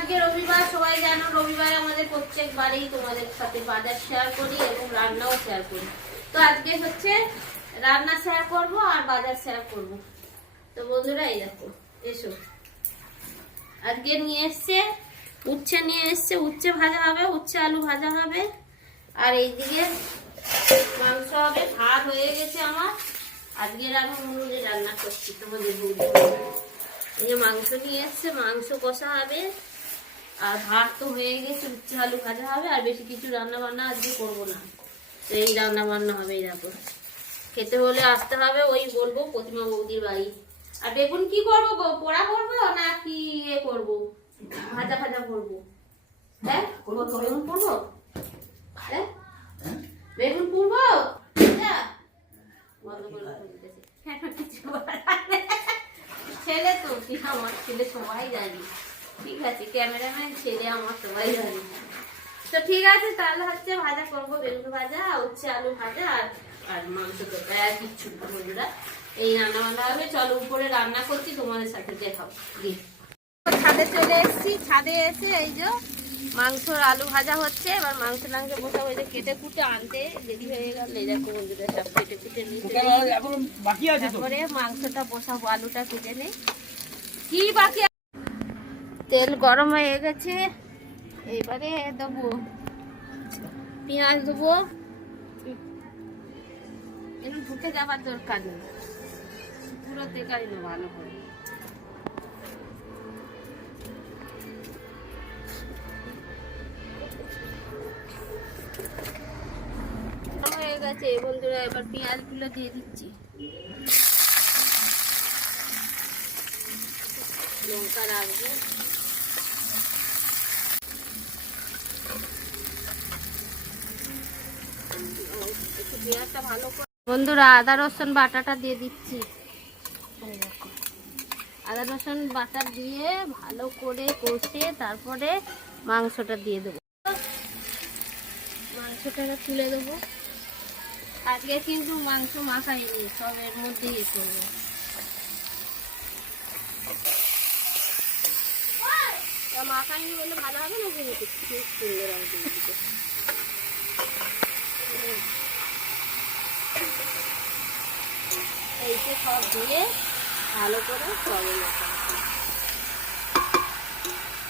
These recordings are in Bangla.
আজকে রবিবার, সবাই জানো রবিবার আমাদের প্রত্যেকবারই তোমাদের সাথে বাজার শেয়ার করি এবং রান্নাও শেয়ার করি। তো আজকে হচ্ছে রান্না শেয়ার করব আর বাজার শেয়ার করব। তো বন্ধুরা এই দেখো, এসো, আজকে নিয়ে এসছে উচ্ছে, উচ্ছে ভাজা হবে, উচ্ছে আলু ভাজা হবে। আর এইদিকে মাংস হবে। ভাত হয়ে গেছে আমার। আজকে আমি মুরগি রান্না করছি তোমাদের বৌদি। এই যে মাংস নিয়ে এসছে, মাংস কষা হবে। আর ভাত তো হয়ে গেছে, উচ্ছে আলু ভাজা হবে। আর বেশি কিছু রান্না বান্না আজকে করবো না, তো এই রান্না বান্না হবে। এই দেখো, খেতে হলে আসতে হবে, ওই বলবো প্রতিমা বৌদির বাড়ি। আর বেগুন কি করবো গো, পোড়া করবো না কি ইয়ে করবো, ভাজা ভাজা করবো? হ্যাঁ বেগুন করবো, হ্যাঁ বেগুন করবো। ছেলে তো, আমার ছেলে সবাই জানি, ঠিক আছে, ক্যামেরাম্যান ছেলে আমার সবাই জানি। তো ঠিক আছে, তাহলে হচ্ছে ভাজা করবো, বেগুন ভাজা, উচ্ছে আলু ভাজা আর মাংস তরকারি, আর কিচ্ছু না বন্ধুরা। এই রান্না বান্না হবে। চলো উপরে রান্না করছি, তোমাদের সাথে দেখাবো। ছাদে চলে এসেছি। ছাদে এসে এই যে মাংস আলু ভাজা হচ্ছে। এবার মাংস বসাবো। এই যে কেটে কুটে আনতে দেরি হয়ে গেল। এই দেখো বন্ধুরা, সব কেটে কুটে নিয়ে তারপরে মাংসটা বসাবো। আলুটা কেটে নেই, কি বাকি। তেল গরম হয়ে গেছে, এবারে দেবো পেঁয়াজ, দেবো। এরকম ঢুকে যাবার দরকার নেই, পুরো তেকারি না ভালো করে। হয়ে গেছে বন্ধুরা, এবার পেঁয়াজ গুলো দিয়ে দিচ্ছি, লঙ্কা রাখবো। একটু পেঁয়াজটা ভালো করে বন্ধুরা, আদা রসুন বাটাটা দিয়ে দিচ্ছি। আদা রসুন বাটা দিয়ে ভালো করে কষে তারপরে মাংসটা দিয়ে দেবো। মাংসটা তুলে দেবো। আজকে কিন্তু মাংস মাখাইনি, সব এর মধ্যেই এ করবো। মাখাইনি বলে ভালো হবে না, কিন্তু খুব সুন্দর হবে। এইটা সব দিয়ে ভালো করে সবে মাখাবো।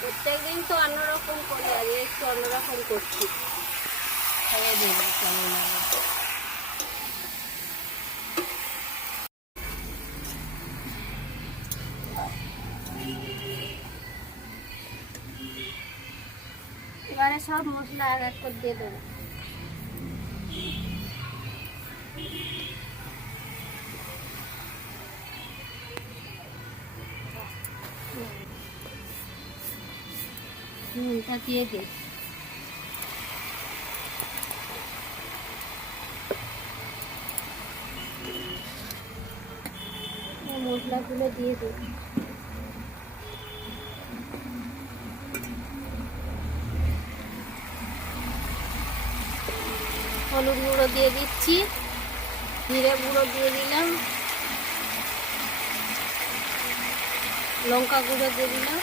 প্রত্যেকদিন তো অন্যরকম করে, আর একটু অন্যরকম করছি। খাইয়ে দেবো কেমন লাগে। এবারে সব মশলা এক এক করে দিয়ে দেবো। নুনটা দিয়ে দে। মশলাগুলো দিয়ে দে। হলুদ গুঁড়ো দিয়ে দিচ্ছি, জিরে গুঁড়ো দিয়ে দিলাম, লঙ্কা গুঁড়ো দিয়ে দিলাম।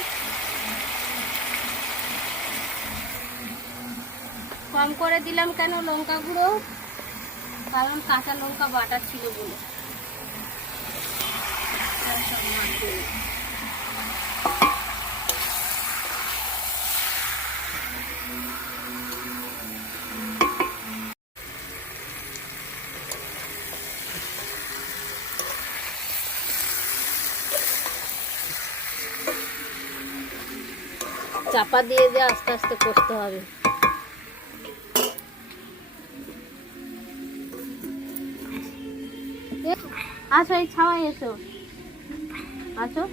কম করে দিলাম কেন লঙ্কা গুঁড়ো, কারণ কাঁচা লঙ্কা বাটা ছিল বলে। চাপা দিয়ে দিয়ে আস্তে আস্তে কষতে হবে। আসো, এই ছাওয়াই এসো, আসো।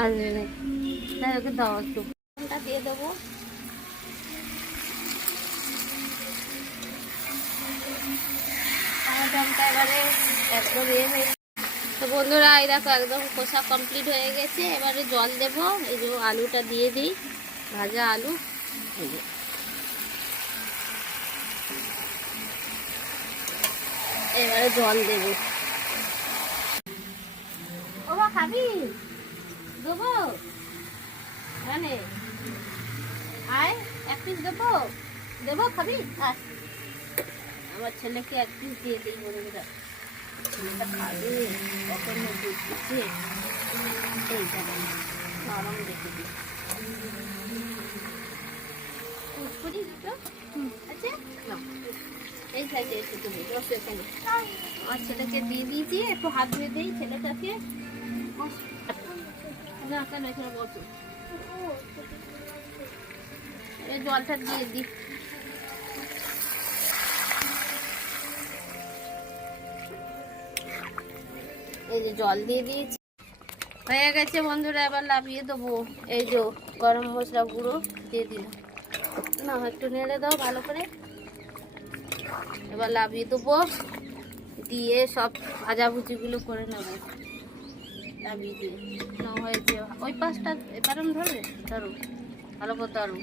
আসবে না, ওকে দাও একটু। দিয়ে দেবো। এবারে একদম তো বন্ধুরা, এই দেখো একদম কষা কমপ্লিট হয়ে গেছে। এবারে জল দেব। এই যে আলুটা দিয়ে দিই, ভাজা আলু। এবারে জল দেব। ও মা খাবি? দেবো জানে আয়, এক পিস দেবো, দেবো খাবি? আয়, আমার ছেলেকে এক পিস দিয়ে দিই বন্ধুরা, ছেলেটা খাবে কখন দুধ দিচ্ছে। এই জানেন নরম দেখে দিই পুচকুড়ি দুটো আচ্ছা না এই সাইজে একটু তুমি বসো এখানে। আমার ছেলেকে দিয়ে দিয়েছি, একটু হাত ধুয়ে দিই ছেলেটাকে। না কেন এখানে বসো, এই জলটা দিয়ে দিই। এই যে জল দিয়ে দিয়েছি, হয়ে গেছে বন্ধুরা। এবার লাভিয়ে দেবো। এই যে গরম মশলা গুঁড়ো দিয়ে দিলাম, না একটু নেড়ে দাও ভালো করে। এবার লাভিয়ে দেবো, দিয়ে সব ভাজাভুজিগুলো করে নেবো। লাভিয়ে দিয়ে না হয়েছে ওই পাশটা এবারম ধরবে, ধরো ভালো করে ধরো,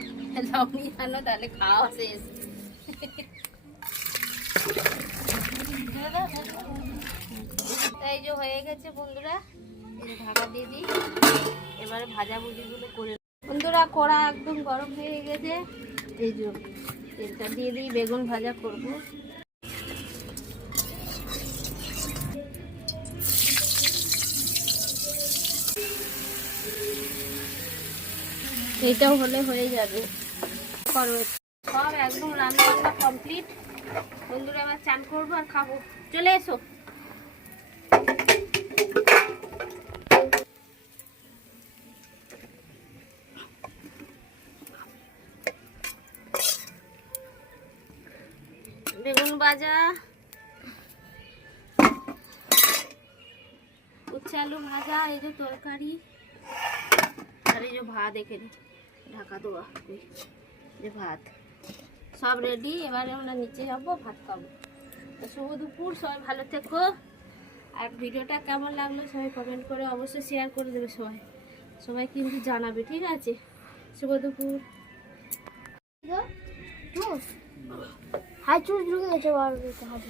লাউনি জানো তাহলে খাওয়া শেষ। এই যে হয়ে গেছে বন্ধুরা, এই ঢাকা দিয়ে দিই। এবারে ভাজাভুজিগুলো করে বন্ধুরা, কড়া একদম গরম হয়ে গেছে। এই যে তেলটা দিয়ে দিই, বেগুন ভাজা করব। এইটাও হলে হয়ে যাবে। সব একদম রান্না বান্না কমপ্লিট বন্ধুরা। আবার চান করবো আর খাবো, চলে এসো। বেগুন ভাজা, উচ্ছে আলু ভাজা, এই যে তরকারি, আর এই যে ভাত এখানে ঢাকা দেওয়া, যে ভাত সব রেডি। এবারে আমরা নিচে যাবো, ভাত খাবো। তো শুভ দুপুর, সবাই ভালো থেকো। আর ভিডিওটা কেমন লাগলো সবাই কমেন্ট করে অবশ্যই শেয়ার করে দেবে। সবাই সবাই কিন্তু জানাবে, ঠিক আছে? শুভ দুপুর। হাই চুল ঢুকে গেছে, বার করতে হবে।